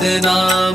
Satnam